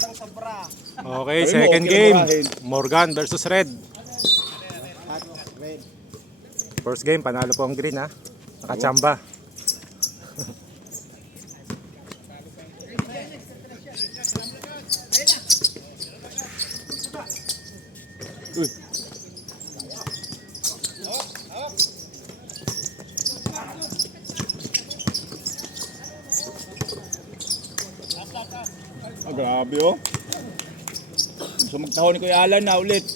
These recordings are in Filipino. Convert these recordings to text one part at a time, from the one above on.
lang sobra. Okay, second game. Morgan versus Red. Hot, red. First game, panalo po ang green ha. Nakachamba. Ah, grabe oh. Gusto magtaho ni Kuya Alan na ulit.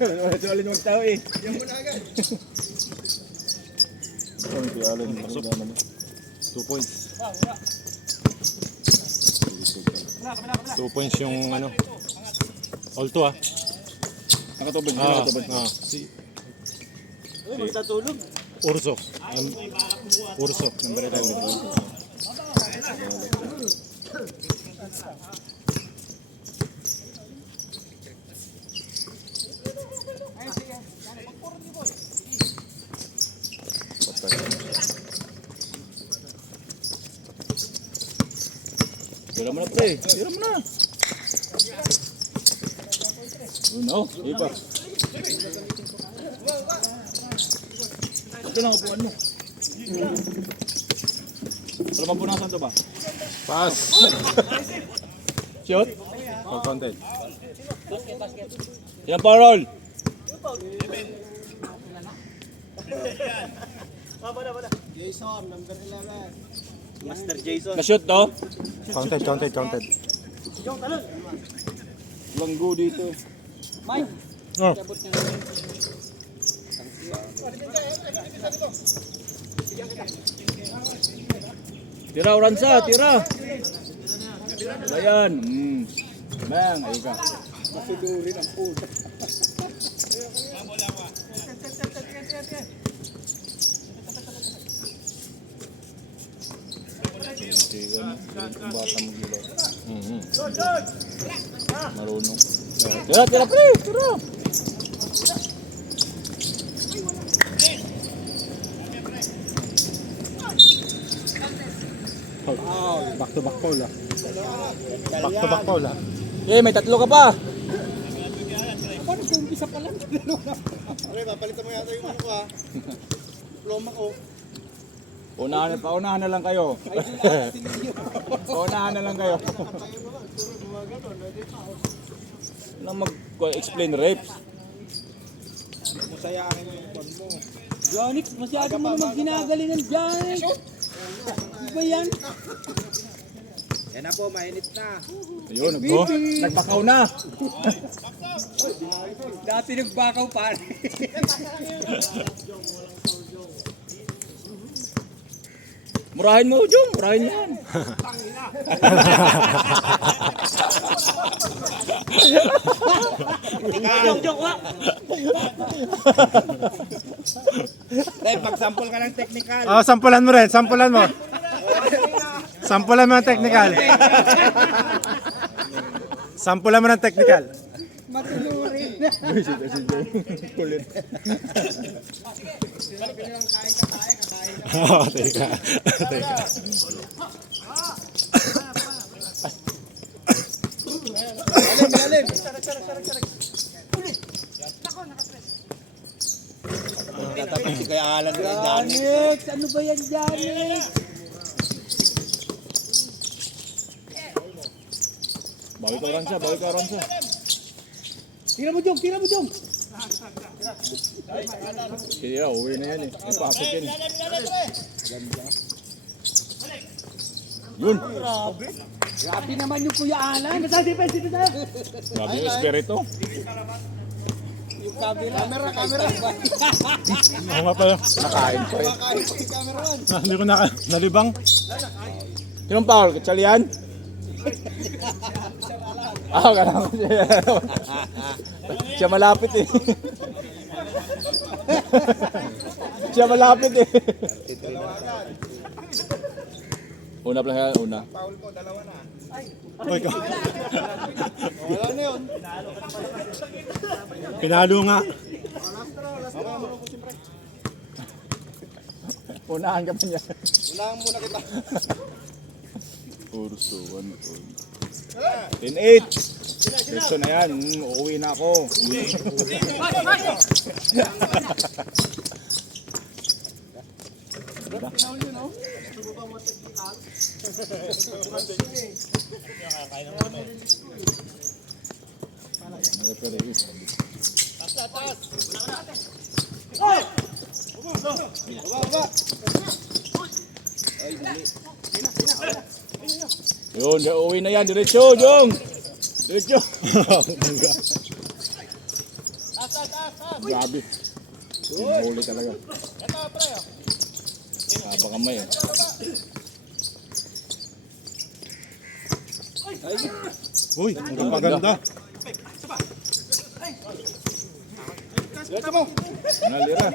Gusto ulit magtaho eh. Yan mo na agad. Oh, Kuya Alan, masuk. 2 points. 2 points yung ano. All to ah. Nakatubad, Ah, nakatubad. si Magtatulog. Urso. Urso, number 11. Tira mo na pre, tira mo na. No, iba. Ito lang upuan mo. Para mapunasan to ba? Pass. Shot. No counted. Yan pa roll. Jason, number 11. Master Jason. Na-shoot to. Counted, counted, counted. Langgo dito. Oh. Tira Oransa, tira. Ayan. Bang, ayun ka. Masudurin ang puto. Ang bata mo gilo. Marunong. Tira, tira pre, tira. Back to back foul ah. Back to back foul ah. Eh, may tatlo ka pa. Paano kung umpisa pa lang? Aray, papalitan mo yata yung ano ko ha. Diploma ko. Paunahan na lang kayo. Paunahan na lang kayo. Nang mag-explain reps. Masayahin mo yung pag mo. Jonix, masyado mo naman ginagalingan Jonix. Ano ba yan? Yan na po, mainit na. Ayun, nagbakaw na. Dati nagbakaw pare. Murahin mo, Jong. Murahin mo yan. Jok wa. Dahil pag-sample ka ng technical. Oh, sampulan mo rin, sampulan mo. Sampulan mo ng technical. Sampulan mo ng technical. Matunurin. Kulit. Oh, teka. Teka. Lalim. Tatapit si Kuya Alan. Jonix, ano ba yan Jonix? Bawi ka Oransa, bawi ka Oransa. Tira mo Jong, tira mo Jong. Kaya uwi na yan eh. May pasok yan eh. Yun. Grabe naman yung Kuya Alan. Basta defense dito tayo. Grabe yung espiritu. Yung camera. Oo nga pala. Nakain pa rin. Hindi ko nalibang. Sinong foul? Katsalian? Kailangan ko siya. Siya malapit eh. Siya malapit eh. Una pa lang, una. Paul ko, dalawa na. Oy, ka. Wala na yun. Pinalo nga. Unahan ka pa niya. Unahan muna kita. Urso, 1 point. 10-8. Diretso na yan. Uuwi na ako. Yun, uuwi na yan. Diretso, Jong. Diretso. Grabe. Huli talaga. Haba kamay eh. Uy, ang maganda. Diretso mo. Nalira.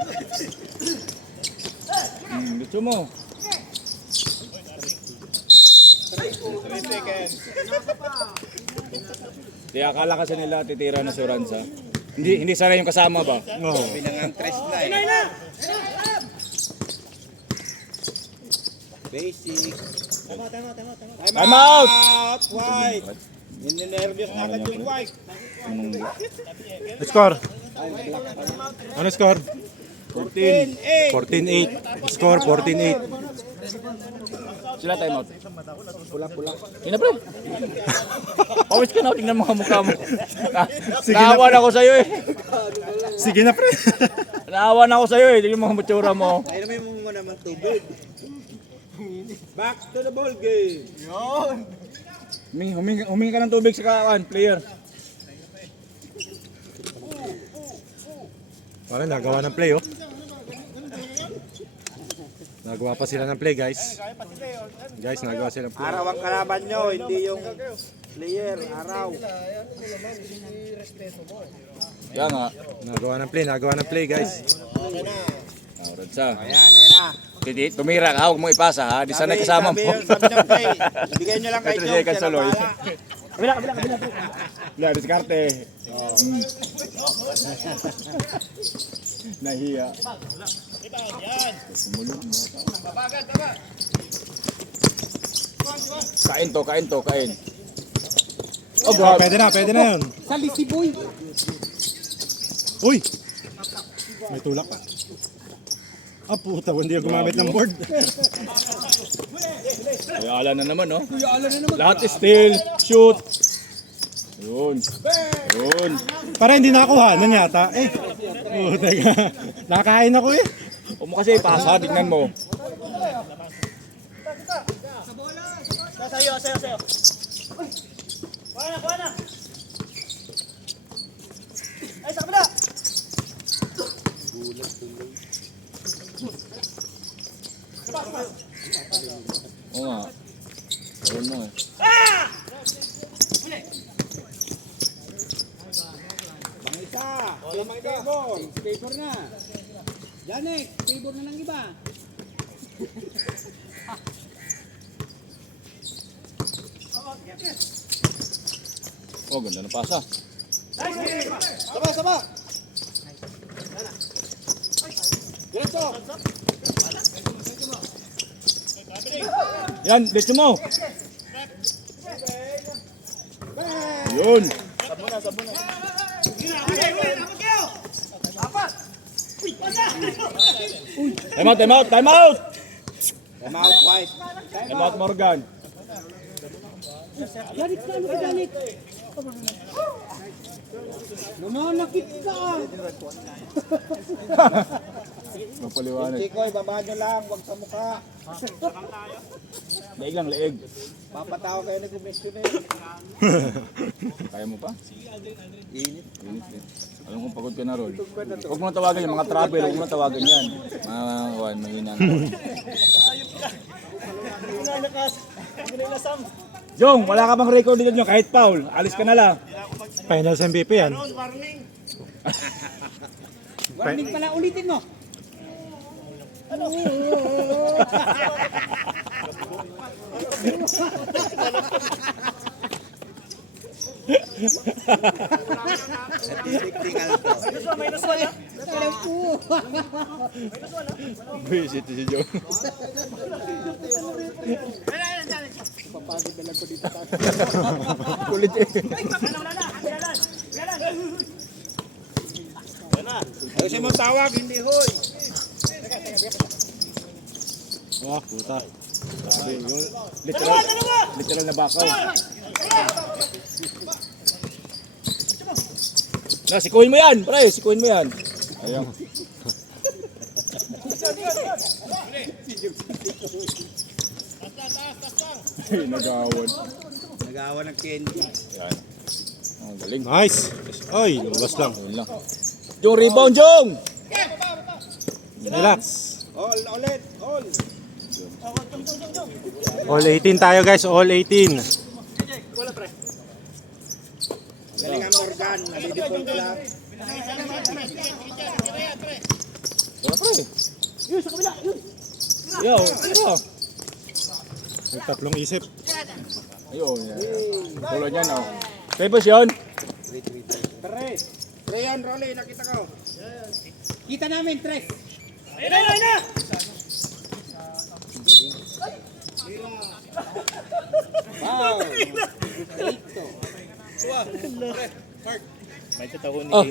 Diretso mo. 3 seconds. Di akala kasi nila titira na si Ranza. Hindi sanay yung kasama ba? Oo. Pinangang 3 na eh. Basic. Time out! White. Ninenervyos na agad yung white. Score. Ano score? 14. 14-8. Score 14-8. Sila time out. Pula. Ina pre. Pawis ka na, tingnan mga mukha mo. Naawan ako sa'yo eh. Sige na pre. Naawan ako sa'yo eh, tingnan mga matsura mo. Ay naman mo naman tubig. Back to the ball game. Yun. Humingi ka ng tubig sa kawan, player. Parang nagawa ng play oh. Nagawa pa sila ng play guys. Guys, nagawa sila ng play. Araw ang kalaban nyo, hindi yung player. Araw. Kaya nga. Nagawa ng play guys. Ranza. Ayan na. Titi, tumira ka, huwag mo ipasa ha. Di sanay kasama mo. Sabi ng play. Bigay nyo lang kay Ito Joe. siya kay Siya Saloy. na Kabila. Wala, diskarte. Nahiya. Kain to, kain. Oh, God. Pwede na yun. Sali si Boy. Uy! May tulak pa. Ah puta, hindi ako gumamit ng board. Kuya Alan na naman, no? Kuya Alan na naman. Lahat still, shoot. Yun. Para hindi nakuhanan yata. Eh. Puta ka. Nakain ako eh. Huwag mo kasi ipasa, tignan mo. Sa'yo. Kuha na. Ay, sa kabila. Oo nga. Ayun mo eh. Isa. Lamang table. Favor na. Janek, favor na ng iba. Oh, ganda na pasa. Sama. Diretso. Yan, diretso mo. Yun. Sabuna. Time out. Time out, white. Time out, Morgan. Janek na ano ka, Janek? Namanakit ka. Mapaliwanag. Tikoy, baba nyo lang. Huwag sa mukha. Leeg lang, leeg. Papatawa kayo na gumisyon eh. Kaya mo pa? Init eh. Alam kong pagod ka na, Rol. Huwag mo na tawagan yung mga travel. Huwag mo na tawagan yan. Mga mahina na. Jong, wala ka bang record dito nyo kahit foul. Alis ka na lang. Finals MVP yan. Warning pala, ulitin mo. po. Visit si Jong. Papagod na lang ko dito. Kulit eh. Ayusin mo tawag, hindi hoy. Wah, puta. Grabe, yung literal na bakaw. Na, sikuhin mo yan, pre, sikuhin mo yan. Ayun. Nagawan. Nagawa ng candy. Yan. Ang galing. Nice. Ay, lumabas lang. Ayun lang. Jong, rebound, Jong! Relax. All, ulit, all. All 18 tayo guys, all 18. Galing ang Morgan, nadidipon ko lang. Tara, pre. Yun, sa kabila. Yun. Yo, tira. May tatlong isip. Ayun, yan. Tulad yan, oh. Tapos yun. Pre, pre yan, Rolly, nakita ko. Kita namin, Tres. Wow. Oh,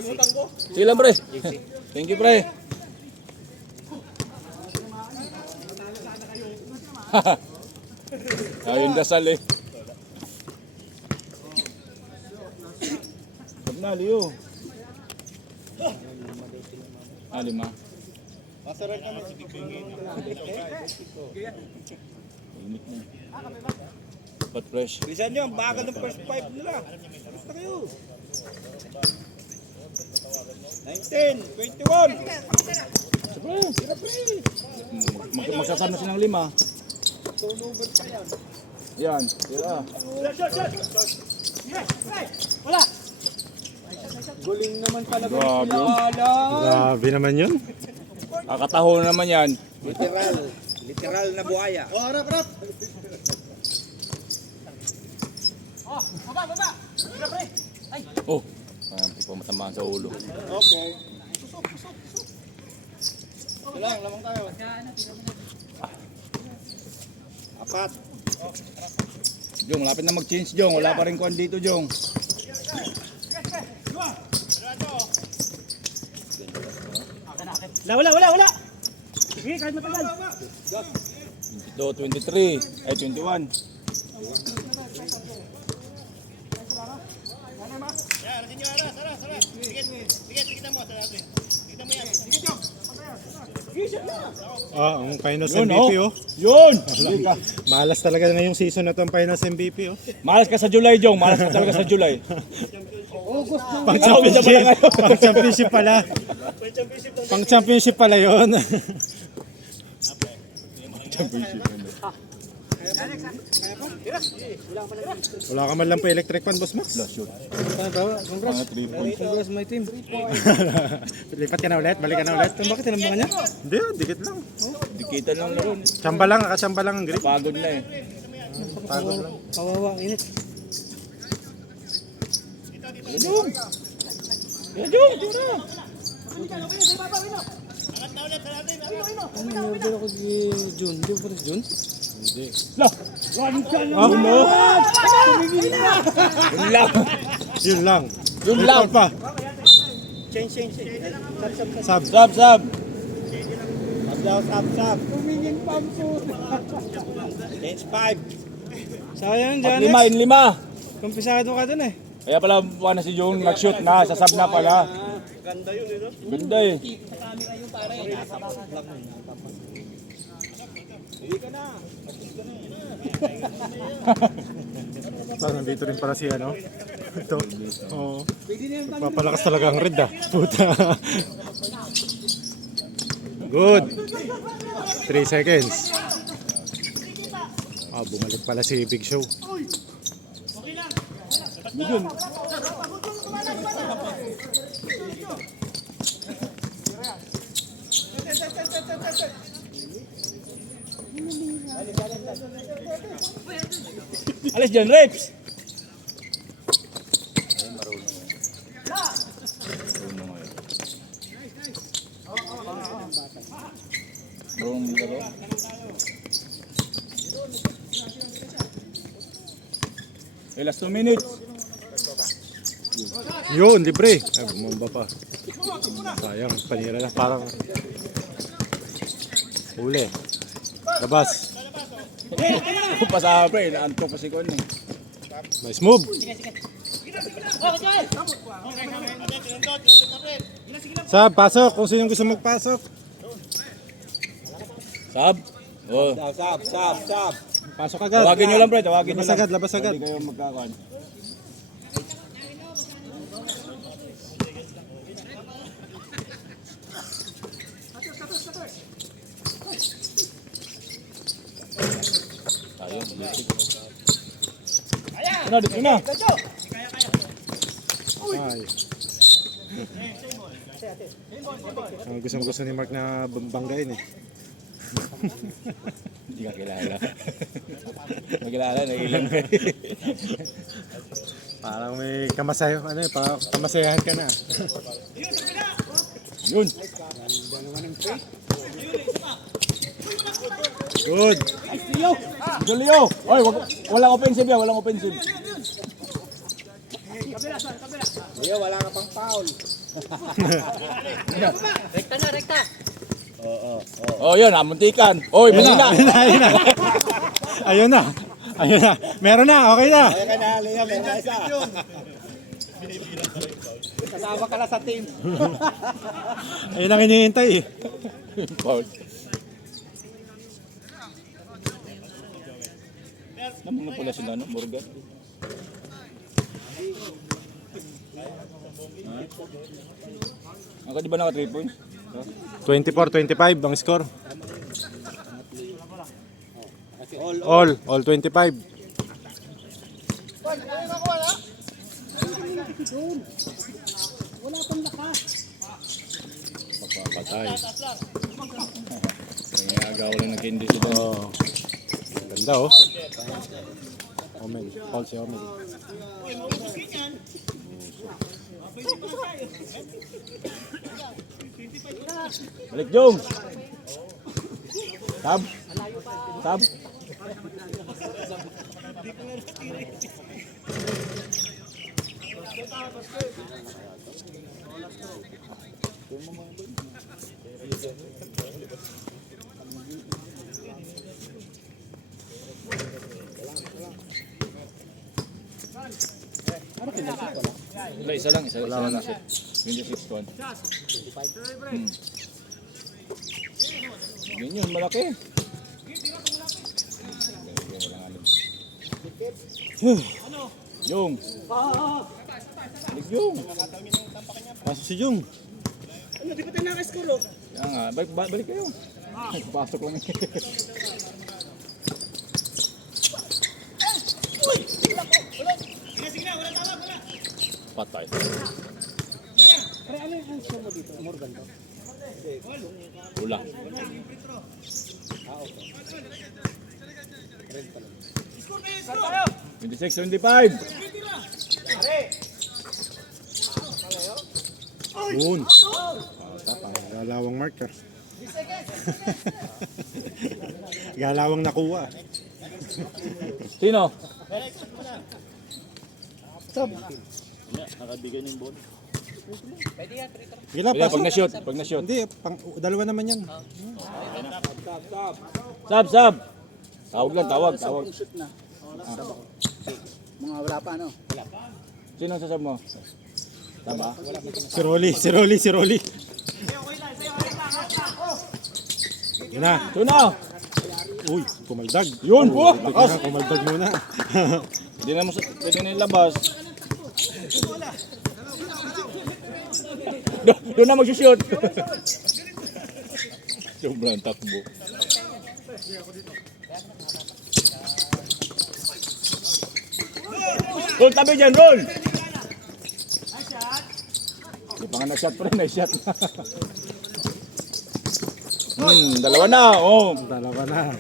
sige lang, pre. Thank you, pre. Ayun dasal eh. Huwag na, Leo. Lima. Masarap naman. Init na. But fresh. Bilisan nyo, ang bagal ng first five nila. Basta kayo. 19, 21. Magsasama silang lima. Yan, tira. Guling naman pala. Grabe. Grabe naman yun. Kakataho na naman yan. Literal. Literal na buhaya. Oh, harap, harap. Oh, parang pamatamaan sa ulo. Okay. Lang, lamang tayo. Apat. Jong, lapit na mag-change, Jong. Wala pa rin kuwan dito, Jong. Wala. Sige, kahit matagal. 23, ay 21. Ah, ang finals Yun, MVP oh. Yun! Malas talaga na yung season na to ang finals MVP oh. Malas ka sa July, Jong. Malas ka talaga sa July. Pang championship. Pang championship pala. Pang championship pala yun. Wala ka man lang pa electric fan, Boss Max. Shoot. Congrats. 3 points. Congrats my team. Lipat ka na ulit, balik ka na ulit. Bakit tinambangan niya? Hindi, dikit lang. Dikitan lang laro. Chamba lang, nakachamba lang ang grip. Pagod na eh. Pagod lang. Kawawa, init. Jong! Yan, Jong! Tira! Ano, nervous ako si Jun. Hindi ko pa Jun? Hindi. Lah! Oh, no. Yun lang! Yun lang. Yun lang! Pa. Change. Sub. Sab! Sab daw. Tumingin pa ang puso. Change 5. Sayang, At Janet. 5 in 5. Kumpisado ka dun eh. Kaya pala buwan na si Jong nag-shoot na, sasab na pala. Ganda yun, ito. Ganda eh. Hindi ka na. So, nandito rin pala si ano. Ito. Oo. Papalakas talaga ang red ah. Puta. Good. 3 seconds. Ah, bumalik pala si Big Show. Alis dyan, Reps! Marunong maglaro. Last 2 minutes. Yun, libre. Ay, bumamba pa. Sayang, panira na. Parang huli. Labas. Pasaha pa eh. Naantok pa si Kon eh. Nice move. Sab, pasok. Kung sino gusto magpasok. Sab. Oh. Sab. Pasok agad. Tawagin nyo lang pre. Tawagin nyo Labas lang. agad, labas agad. Hindi kayo magkakaon. Tayo. Dito na. Ay. Ang gusto ni Mark na banggain eh. Hindi ka kilala. Magkilala, nagilang ka. Parang may kamasayo, ano eh, kamasayahan ka na. Yun. Good. Julio. Oy, walang offensive yan, walang offensive. Leo, wala ka pang foul. Rekta. Oh, yun, amuntikan. Oy, mahina. Ayun na. Meron na, okay na. Kaya ka na, Leo, meron na isa. Kasama ka na sa team. Ayun ang hinihintay eh. Foul. Namang na pala sila, no? Morgan. Ang di ba naka 3 points? 24-25 ang score. All 25. Wala pang lakas. Papatay. Nangyagaw lang ng candy sila. Oh. Ganda oh. Omen. Paul si Omen. Balik, Jong! Tab! Wala, isa lang. 26-1. Yun, malaki. Yung. Balik yung. Pasok si Jung. Ano, di ba tayo nakascore, oh? Kaya nga, balik kayo. Pasok lang. Patay. Pre, ano yung gusto mo dito? Morgan to? Ulang. Okay. 26-25. Yun. Galawang marker. Galawang nakuha. Sino? Sige na, Pag pasok. na-shoot. Hindi, dalawa naman yan. Sab. Tawag. Shoot na. Mga wala pa, ano? Sino ang sasab mo? Tama? Si Rolly. Yun na. Sino? Uy, kumaldag. Yun po. Kumaldag muna. Hindi na pwede na ilabas. Doon na mag-shoot. Sobrang takbo. Roll, tabi dyan, roll! Di pa nga na-shot pa rin, na-shot na. Dalawa na, oh. Dalawa na.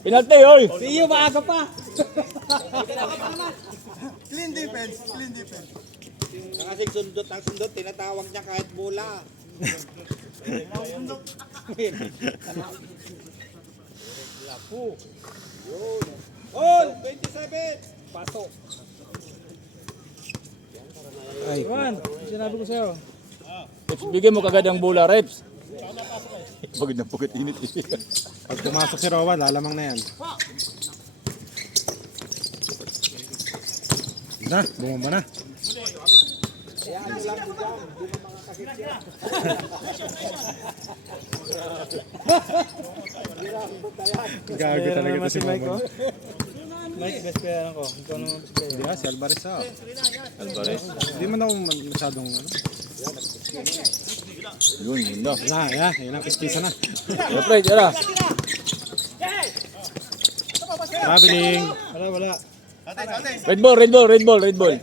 Penalty, oy! Iyo, maaga pa! Clean defense. Kasi sundot ang sundot, tinatawag niya kahit bola. All, 27. Pasok. Ay, Juan, sinabi ko sa'yo. Reps, bigyan mo kagad ang bola, Reps. Pagod na pagod, init. pag pumasok si Rowan, lalamang na yan. Na, bumamba na. Gago talaga ito si Mike. Mike, best player ako. Ikaw naman best player. Hindi si Alvarez ah. Alvarez. Hindi man ako masyadong ano. Yun, yun na. Yan ang kiskisa na. Tara, pre, tara. Traveling. Wala. Red ball, red ball, red ball, red ball.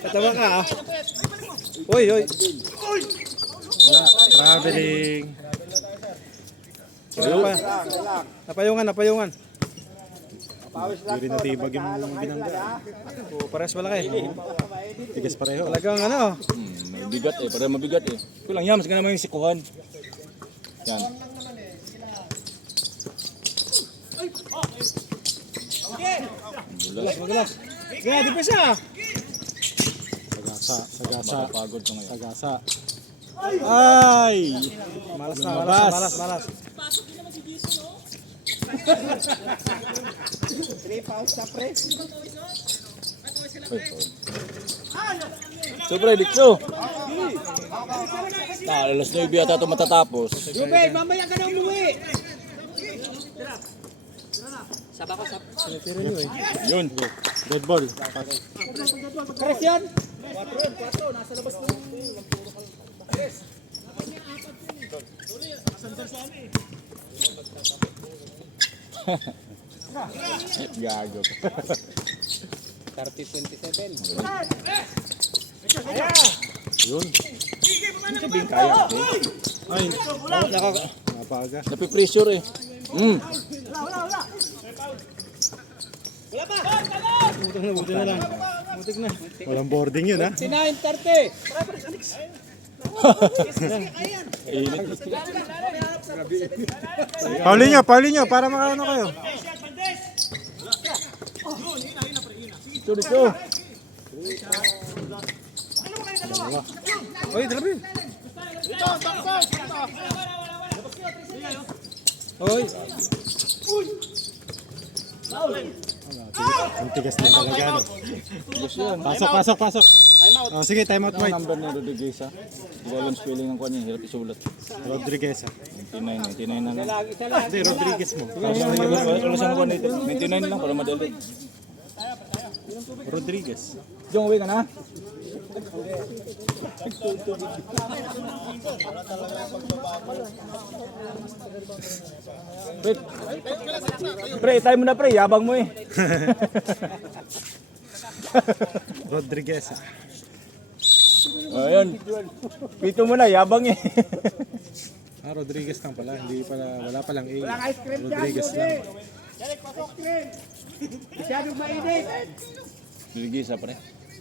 Katawa ka ah. Uy. Traveling. Napayungan. Hindi rin natibag yung binangga. O, parehas malaki. Tigas pareho. Talagang ano. Mabigat eh, para mabigat eh. Kulang yan, mas ka naman yung sikuhan. Yan. Magalas. Kaya, di pa siya. Sagasa. Mapapagod ko ngayon. Sagasa. Ay! Malas. So, pre, dikso. Alas 9 yata ito matatapos. Jubel, mamaya ka na umuwi. Yun. Red ball. Pares yan. Gago. 30-27. Yun. Sabihin kaya. Ay, napaga. Napipressure eh. Buti na lang. Walang boarding yun ha. 29-30. Paulinho, para makano kayo. Dikso. Oy, grabe. Oy. Ang tigas na talaga no. Gusto yan. Pasok. Oh, sige, time out Ano Mike. number ni Rodriguez ha? Hindi ko alam spelling ng kanya, hirap isulat. Rodriguez ha. 99 na lang. Hindi, Rodriguez mo. Wala siyang kuha nito. 99 lang para madali. Rodriguez. Jong, uwi ka na? Pre, tayo mo na pre, yabang mo eh. Rodriguez ha. Ayun. Pito mo na, yabang eh. Rodriguez lang pala. Hindi pala, wala palang A. Rodriguez lang. Masyadong mainit. Rodriguez ha pre.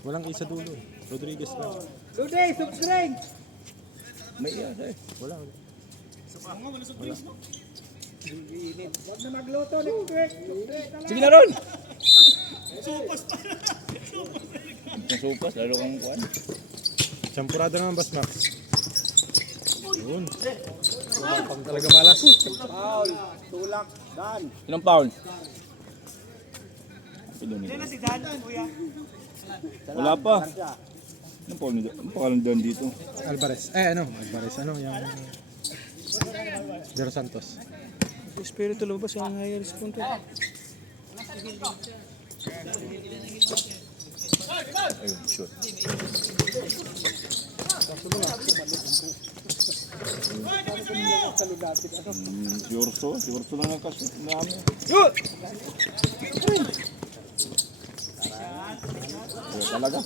Walang A sa dulo. Rodriguez lang. Today, subscribe. May iya eh. Wala. Huwag na magluto next week. Sige na ron! Ang supas, lalo kang kuhan. Champurado naman, Boss Max. Yun. Pang talaga malas. Paul, tulak, Dan. Ilang pound? Ilan nito? Wala pa. Anong pound nito? Anong pangalan doon dito? Alvarez. Alvarez. Ano yung... De Los Santos. Espiritu lumabas yung higher punto. Ayun, shoot. Si Urso lang nakashoot namin. Shoot! Talaga.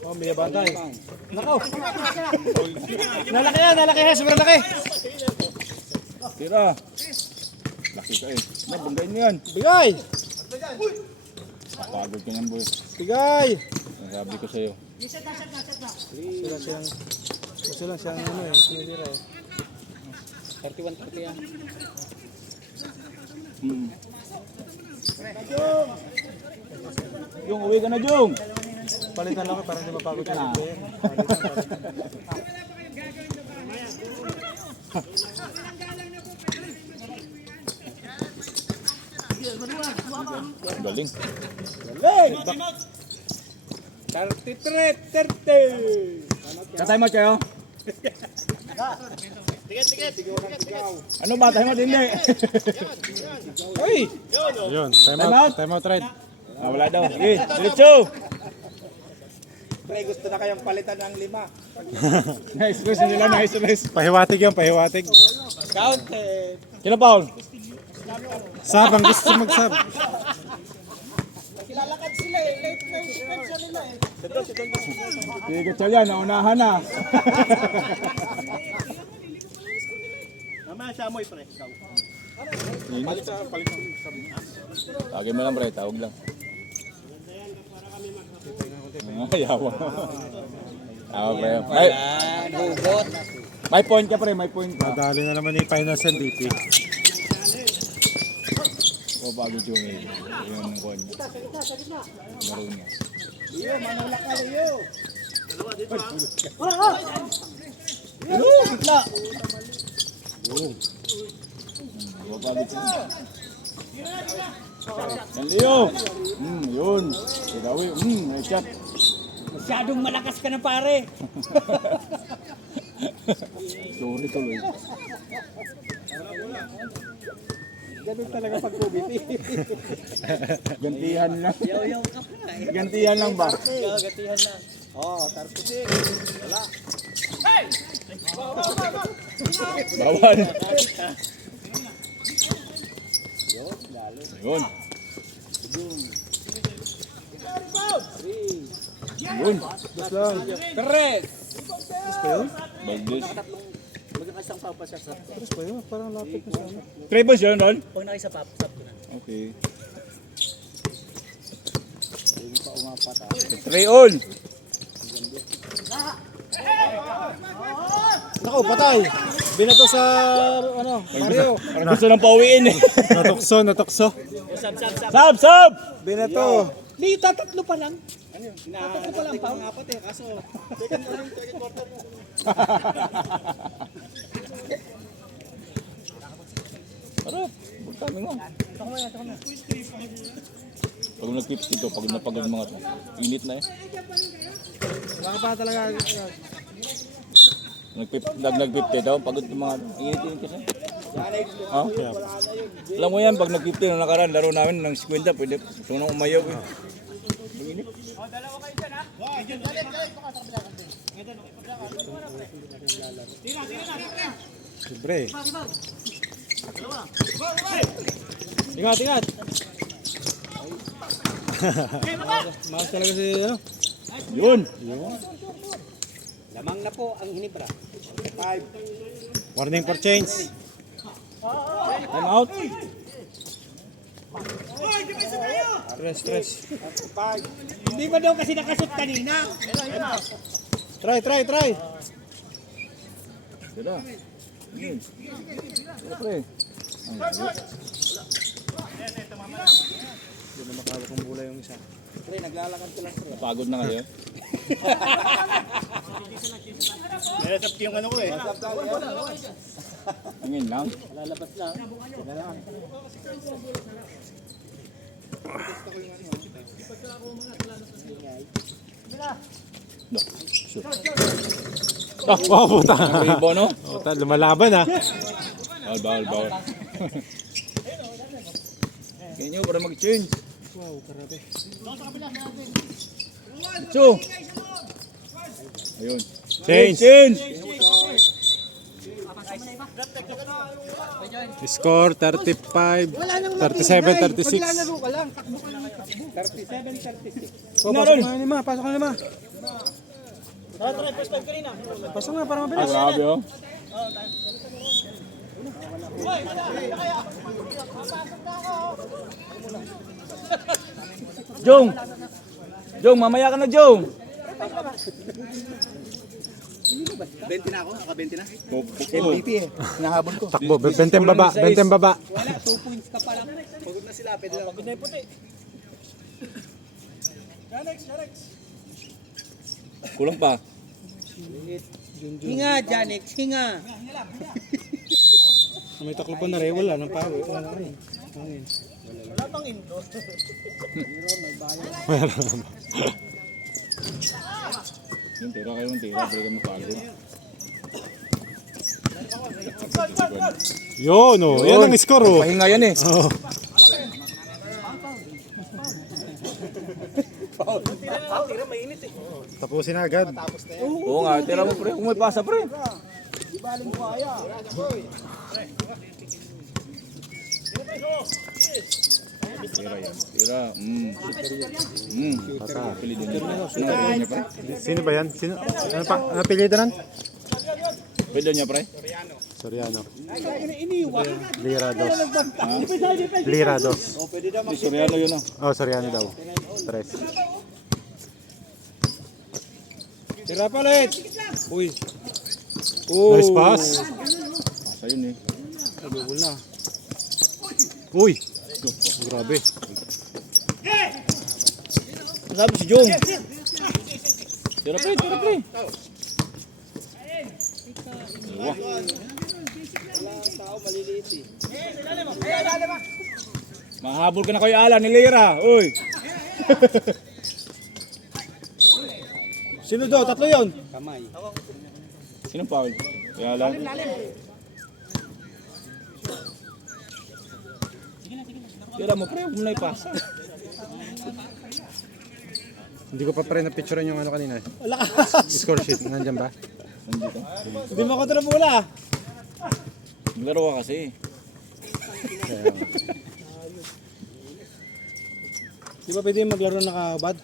Oh, may bantay. Nako. Nalaki yan, sobrang laki. Tira. Laki ka eh. Nabanggain mo yan. Bigay. Pagod ka yan, boy. Bigay. Sabi ko sa'yo. Sila siyang ano eh, sinitira eh. 31-30 yan. Jung, uwi ka na, Jung. Palitan lang ako para hindi mapagod ka na. Galing. 33-30. Katay mo, Chayo. Ano ba? Tayo mo din eh. Uy! Yun, time out right. Ah, wala daw. Sige, diretso. Pre, gusto na kayang palitan ng 5. Nice race nila, nice race. Pahiwatig yan, pahiwatig. Counted. Kino, Paul? Sab, ang gusto mag-sub. Kilalakad sila eh. Late na yung sequence nila eh. Sige, Chayo, naunahan na. Mamaya siya mo pre. Palit Tagin mo lang, pre. Tawag lang. Ay, yawa. Tawa, pre. Hugot. May point ka, pre. May point ka. Nadali na naman ni Finals MVP. O, bago Jung eh. Yun ang kon. Laro niya. Leo, manula ka Leo. O, bago Jung. Yan, Leo. Yun. Igawi. Nice shot. Masyadong malakas ka na pare. Sorry tuloy. Ganun talaga pag kubiti. Gantihan lang. Yaw-yaw ka pa eh. Gantihan lang ba? Gagatihan lang. Oh, 36. Wala. Bawal. Yun. Yun. Just lang. Tres. Bagdis. Magkakasang papasya sa. Tapos pa yun, parang lapit na sana. Triples yun, Ron? Pag nakisa papasap ko na. Okay. 3 all. Nako, patay! Binato sa, ano, Mario. Parang gusto nang pauwiin eh. Natukso. Sab! Sab! Binato. Li, tatatlo pa lang. Tatatlo pa lang pa. Apat eh, kaso second quarter mo. Harap. Kami mo. Pag nag-50 to, pag napagod mga to. Init na eh. Baka pa talaga. Nag-50 daw, pagod yung mga init kasi. Ha? Alam mo yan, pag nag-50 na nakaraan, laro namin ng 50, pwede. Gusto nang umayaw eh. Siyempre. Ingat. Mahal talaga si, ano? Yun! Lamang na po ang hinibra. 5. Warning for change. Time out! Stress. 5. Hindi ba daw kasi nakashoot kanina? Try. Sila. Yun. Sila pre. Hindi na makawak ang bola yung isa. Pre, naglalakad ko lang pre. Pagod na kayo. Nilasap yung ano ko eh. Tingin lang. Lalabas lang. No. Shoot. Wow, puta. Ang ribo, no? Puta, lumalaban ha. Bawal. Kaya nyo para mag-change. Wow, karabe. So. Ayun. Change. Score 35, 37, 36. Maglalaro ka lang. Takbo ka lang. 37, 36. Pasok na lima. Pasok nga para Ah, mabilis. grabe oh. Jong! Jong, mamaya ka na, Jong! 20 na ako, naka-20 na. MVP eh. Hinahabol ko. Takbo, 20 baba, 20 baba. Wala, 2 points ka pa lang. Pagod na sila, pwede lang. Pagod na yung puti. Kulang pa. Hinga, Janex, hinga. May taklo pa na rin, wala nang pawi. Wala nang hangin. Yung tira kayo, yung tira. Balik ka mapagod. Yun, oh. Yan ang score, oh. Pahinga yan eh. Oh. Tapusin na agad. Oo nga, tira mo pre. Kung may pasa pre. Tira yan. Tira. Pili din niya. Ano pili niya pre? Sino ba yan? Sino? Ano pa? Ano pilitan? Pili niya pre? Soriano. Lirados. Lirados. Di Soriano yun ah. Oh, Soriano daw. Tres. Tira pa ulit. Uy. Nice pass. Pasa yun eh. Nagugol na. Uy. Grabe. Sabi si Jong. Tira pre, tira pre. Dalawa. Mahabol ka na kayo Alan, ni Lira. Uy. Sino daw? Tatlo yun. Kamay. Sino foul? Kaya Alan. Tira mo pre, huwag mo na ipasa. Hindi ko pa pa rin na-picturean yung ano kanina. Wala ka. Score sheet. Nandyan ba? Nandito. Hindi mo kontra bola. Maglaro ka kasi. Di ba pwede maglaro na nakabad?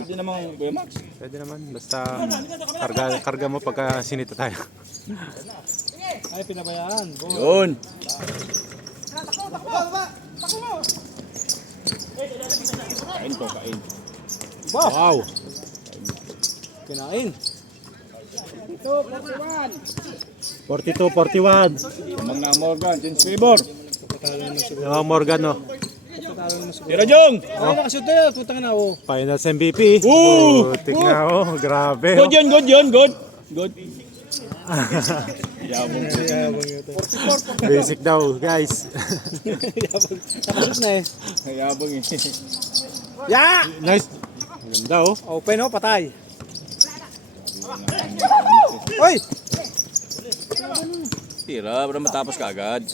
Hindi naman Kuya Max. Pwede naman. Basta karga mo pagka sinita tayo. Ay, pinabayaan. Yun. Kain ko, kain. Wow. Kinain. 42-41. Tumang na Morgan, change favor. Oh, Morgan, no. Tira Jong! Ay, nakashoot na yun. Tutang na, oh. Finals MVP. Woo! Putik na, oh. Grabe. Good yun, good yun, good. Good. Yabong. Basic daw, guys. Nakashoot na eh. Yabong eh. Ya! Nice. Ang ganda, oh. Open, oh. Patay. Oy! Tira, para matapos ka agad.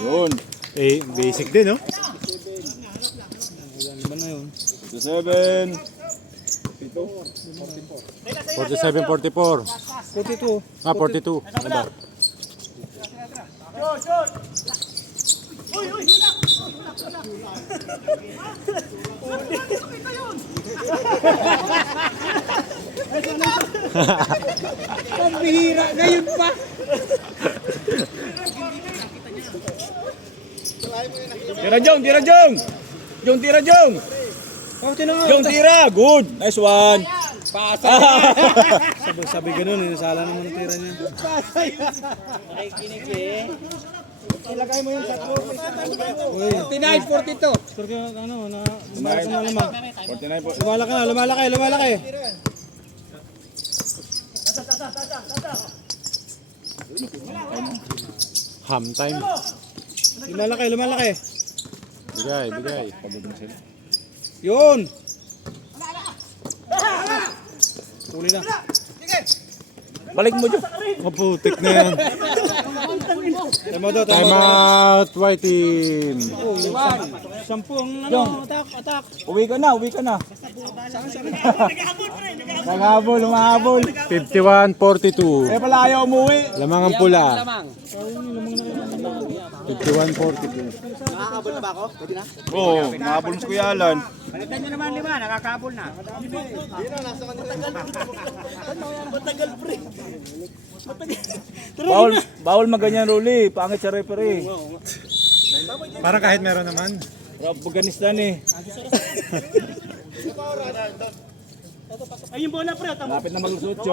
Yun. Eh, basic din, oh. Ano na yun? 7. 47-44. 42. Ah, 42. Ano ba? Ang bihira, ngayon pa. Tira Jong, tira Jong! Jong, tira Jong! Oh, tinangal. Jong, tira! Good! Nice one! Sabi ganun, eh. Nasala naman ang tira niya. Nakikinig eh. Ilagay mo yung tatlo. 49-42. Sure ka, ano, na lumalaki na lima. 49 po. Lumalaki na, lumalaki. Ham time. Lumalaki. Bigay, bigay. Pagod na sila. Yun! Uli na. Balik mo Jong! Oh, putik na yan. Time out. Time out, white team. Sampu ang ano, attack. Uwi ka na, uwi ka na. Naghabol, umahabol. 51-42. Kaya pala ayaw umuwi. Lamang ang pula. Lamang. 51-42. Nakakabot na ba ako? Pwede na? Oo, nakabulong si Kuya Alan. Palitan nyo naman 5, nakakabol na. Hindi na, nasa kanila. Matagal pre. Bawal maganyan, Rolly. Pangit sa referee. Parang kahit meron naman. Afghanistan eh. Ayun bola pre, tama. Lapit na mag-8.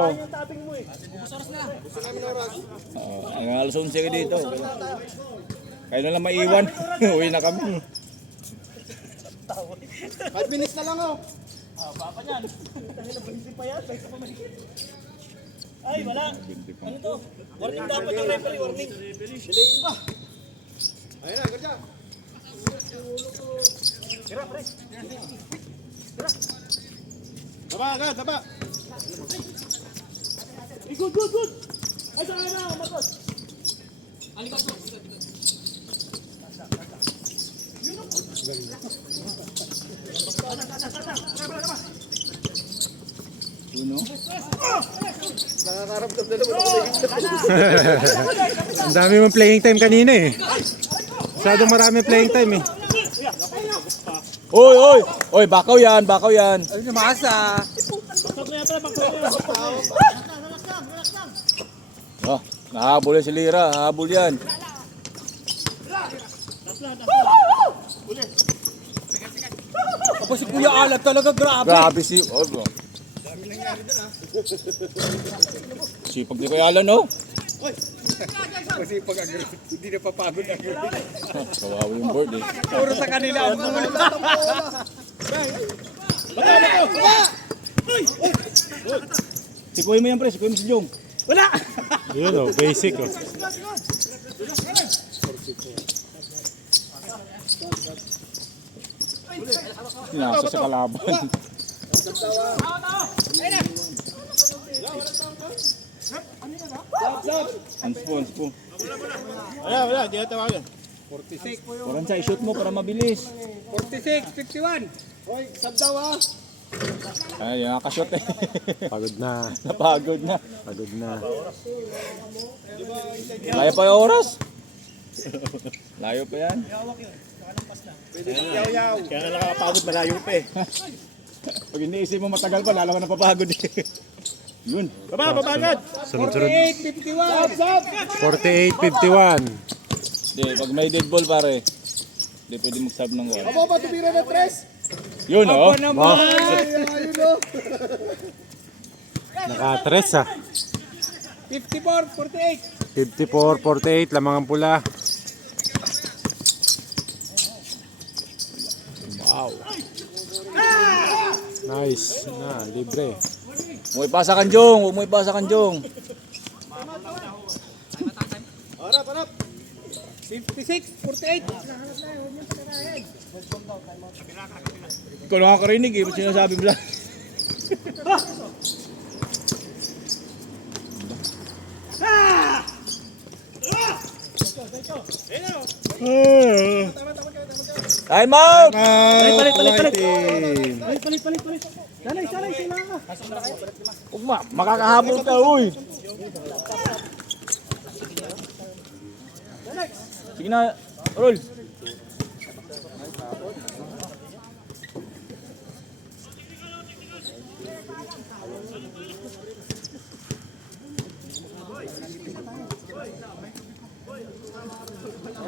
Ang alas 11 ka dito. Kayo na lang maiwan. Uwi na kami. 5 minutes na lang oh. Ay, wala. Ano to? Warning dapat ang referee, warning. Delay pa. Ayun na, ganda. Taba agad, taba. Good. Ay, saan na, matos. Uno. Nakakaramdam na naman ako. Ang dami mong playing time kanina eh. Masyadong marami playing time eh. Oy, bakaw yan. Ano na masa? Oh, nahabol yan si Lira. Nahabol yan. Tapos si Kuya Alat talaga grabe. Grabe si... Oh, bro. Sipag ni Kuya Alan, no? Kasi pag hindi na papagod ako. Kawawa yung board eh. Puro sa kanila ang bumuli. Sikuhin mo yan, pre. Sikuhin mo si Jong. Wala! Yun oh, basic oh. Nasa sa kalaban. Anspo. Wala, di na tawagan. 46. I-shoot mo para mabilis. 46, 51. Hoy, sab daw ah. Ay, yung nakashot eh. Pagod na. Napagod na. Pagod na. Layo pa yung oras. Layo pa yan. Yaw-yaw. Kaya na nakakapagod, malayo pa eh. Pag iniisip mo matagal pa, lalo ka napapagod eh. Yun. Baba agad. Sunod-sunod. 51. 48-51. Hindi, pag may dead ball pare, hindi pwede mag-sub ng wall. Abo ba tumira na tres? Yun oh. Ayun oh. Naka-tres ah. 54, 54-48, 48. lamang ang pula. Wow. Nice. Na, libre. Huwag ipasa kan Jong, huwag mo ipasa kan Jong. Harap. 56, 48. Ikaw nakakarinig eh, ba't sinasabi mo lang? Time out! Palit. Sanay, sila ka. Huwag makakahabol ka, uy! Sige na, roll!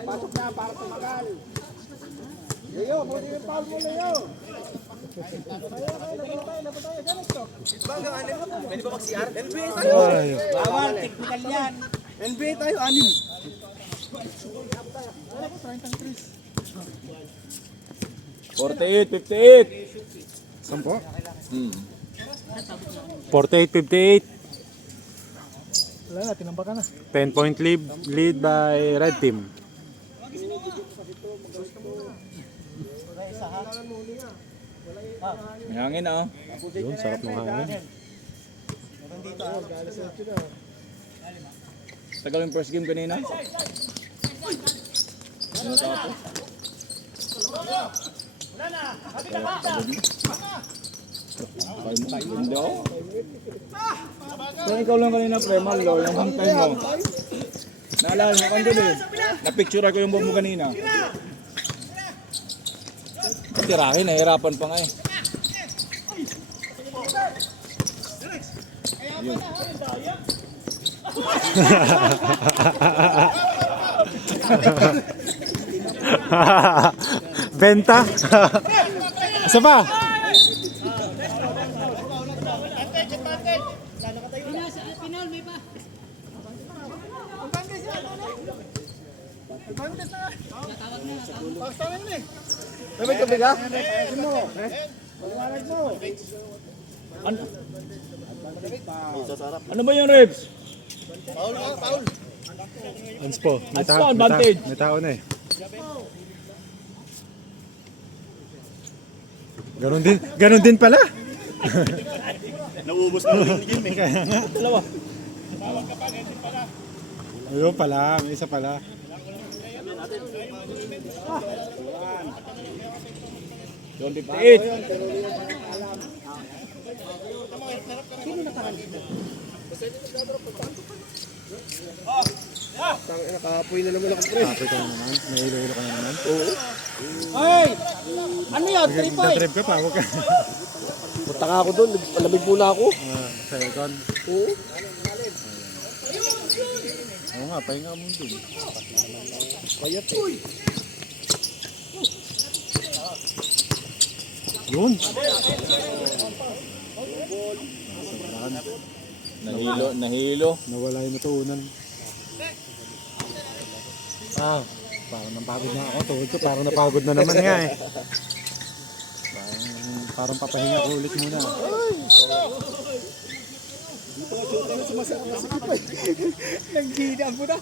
Pasok na para tumagal. Leo, buti yung foul mo, Leo. Pwede ba mag-CR? NBA tayo. Ay, Bawal, technical yan. NBA tayo, 6. 48-58. sampo. 48-58. Wala na, tinambakan na. 10-point lead by red team. May hangin ah. Yun, sarap ng hangin. Tagal yung first game kanina. Ano tapos? Hindi ako. Kaya ikaw lang kanina pre, Marlo, yung hang time mo. Naalala ko doon eh. Na-picture ko yung bombo kanina. Tirahin, nahirapan pa nga eh. Yun. Benta. Isa pa. Pinal, may pa. May tubig ha? Ano ba yung reps? Paul. Ans po. Ans po, advantage. May tao na eh. Ganon din pala. Nauubos na yung game eh. Dalawa. Ayun pala, may isa pala. Yung 58. Nakapoy na naman ako pre. Tapos ka na naman. May ilo-ilo ka na naman. Ay! Ano yan? 3 point. Nagtatrip ka pa, huwag ka. Punta nga ako doon, malamig muna ako. Sa aircon. Oo. Oo nga, pahinga mo dun. Payat eh. Yun. Nahilo. Nawala yung natuunan. Ah, parang napagod na ako. Tuhod ko, parang napagod na naman nga eh. Parang papahinga ko ulit muna. Nanggina mo na.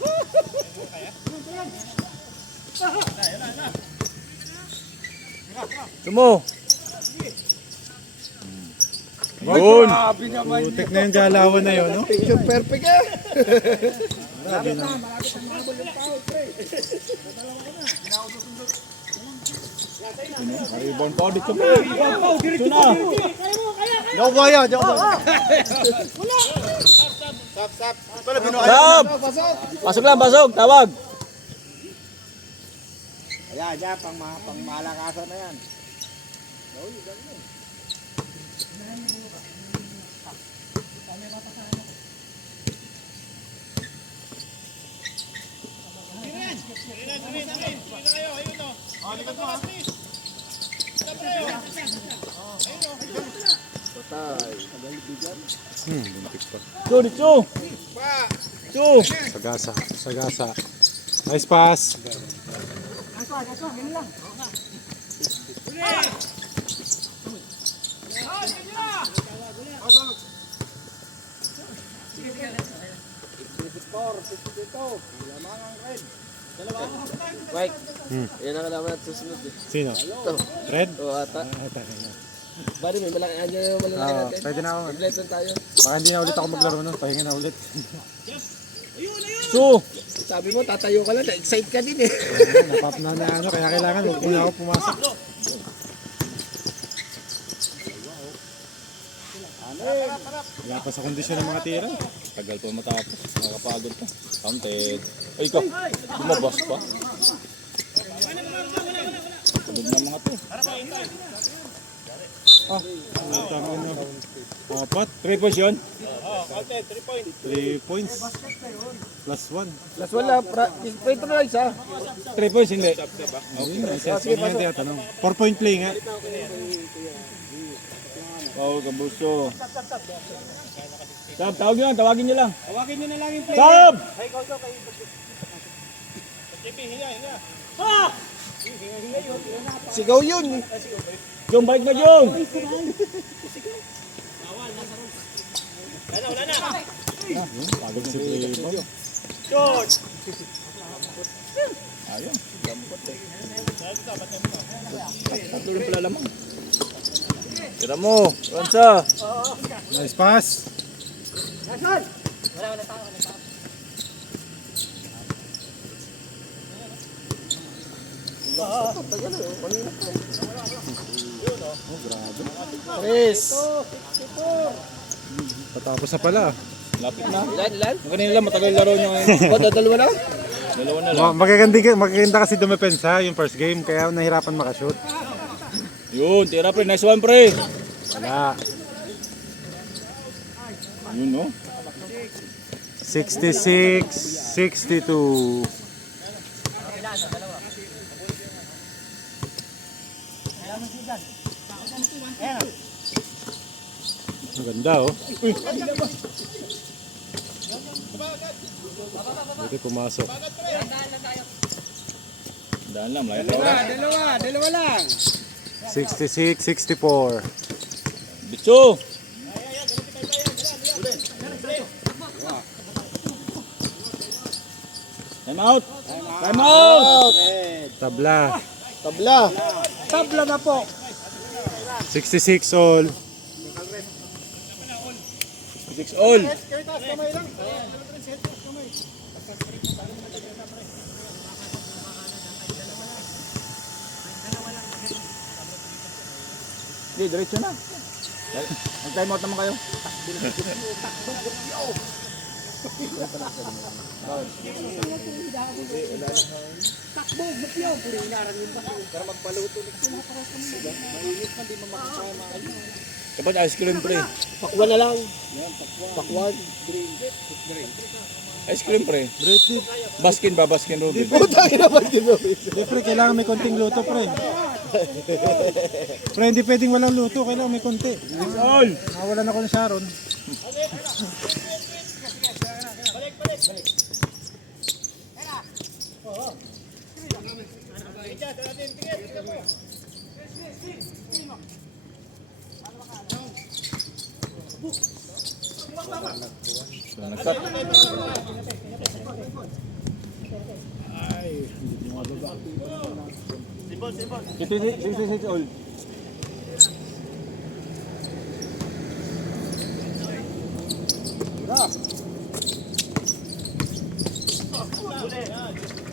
Tumo. Yun. Putik na yung galawan na yun, no? Picture perfect eh. Grabe na. Rebound pa ulit yung Ito na. Diyan ko kaya, diyan ko. Stop! Pasok lang, pasok. Tawag. Ayan, pang malakasan na yan. Buntik pa. Two. Sagasa. Nice pass. Mike, yan ang kalaman natin susunod eh. Sino? Red? Oo ata. Bali, may malaki adyo yung malalaki Oo, natin. pwede na ako. Mag-lesson tayo. Baka hindi na ulit ako maglaro nun. Pahinga na ulit. Two. Sabi mo, tatayo ka lang. Na-excite ka din eh. Napap na ano, kaya kailangan huwag muna ako pumasok. Wala pa sa kondisyon ng mga tira. Tagal pa matapos. Nakakapagod pa. Counted. Ay, ikaw. Lumabas pa. Pagod na mga to. Tama na. Apat. 3 points yun. 3 points. Plus 1. Last one lang. Pwede na lang isa. 3 points hindi. Sige, tanong. 4-point play nga. Wow, kabuso. Sab, tawagin nyo lang. Tawagin nyo na lang yung play. Sab! Sigaw yun. Jong, balik na Jong! Pagod si Playboy. Ayun. Tatlo yung pala lamang. Tira mo. Ronsa. Nice pass. Chris. Patapos na pala. Lapit na. Ilan? Yung kanina lang, matagal laro nyo ngayon. O, dalawa lang? Dalawa na lang. Magaganda kasi dumepensa yung first game, kaya nahirapan makashoot. Yun, tira pre. Nice one pre. Wala. Yun no. 66-62. Maganda oh. Buti pumasok. Daan lang, malayo pa. Dalawa lang. 66-64. Bitso. Time out. Time out. Tabla. Tabla. Tabla na po. 66 all. 6 all. Hindi, diretso na. Mag-time out naman kayo. Dapat ice cream pre. Pakwan na lang. Pakwan. Ice cream pre. Baskin ba? Baskin Robin. Pre, kailangan may konting luto, pre. Pre, hindi pwedeng walang luto. Kailangan may konti. All. Nawalan ako ng Sharon. So, nag-cut. Ito 66 all.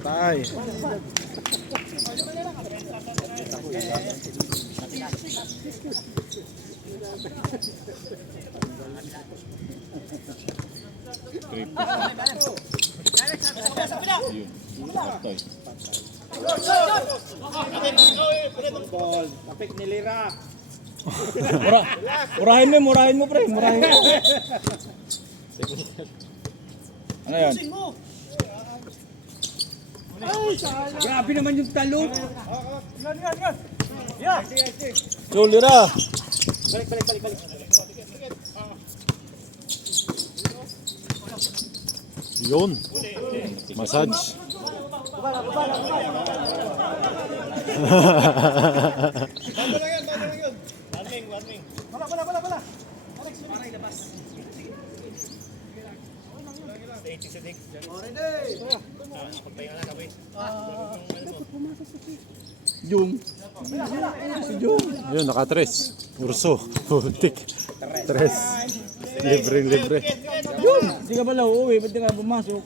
Tay. Yun. Toy. Kapik nilira. Murahin mo pre, murahin mo. Ano yan? Grabe naman yung talo. Chulira. Balik. Yun. Massage. Bago lang yun. Warning. Wala. Alex, para ilabas. 86. Already. Pagpahinga lang kami. Yung. Yun, naka-tres. Urso. Putik. Tres. Libre. Yun. Hindi ka pala uuwi, ba't di ka pumasok?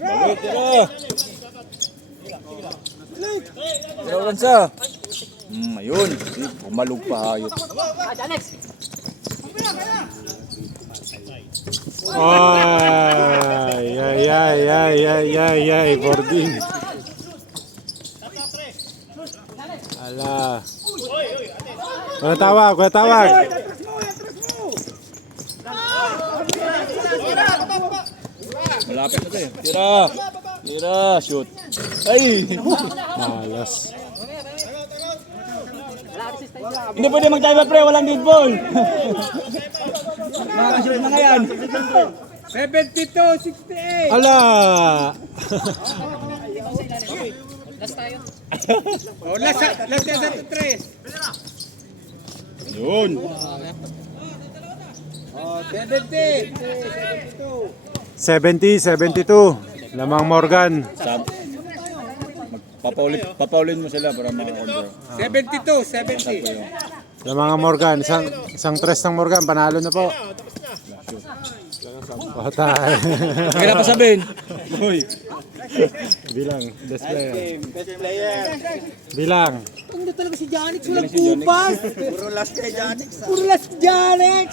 Balik, tira. Tira Ransa. Ayun. Pumalog pa hayop. Ay, boarding. Ala. Wala tawag. Malapit na tayo. Tira, shoot. Ay! Malas. Hindi pwede mag-time pre, walang dead ball. Makakashoot na ngayon. 72-68. Ala. O, last na sa 3. Yun. 70-72. Lamang Morgan. Papaulin mo sila para maka-control. 72-70. Lamang Morgan. Isang tres ng Morgan. Panalo na po. Patay. Kaya pa sabihin. Uy. Bilang, best player. Best player. Bilang. Ang na talaga si Janix, walang kupas. Puro last kay Janix. Puro last Janix.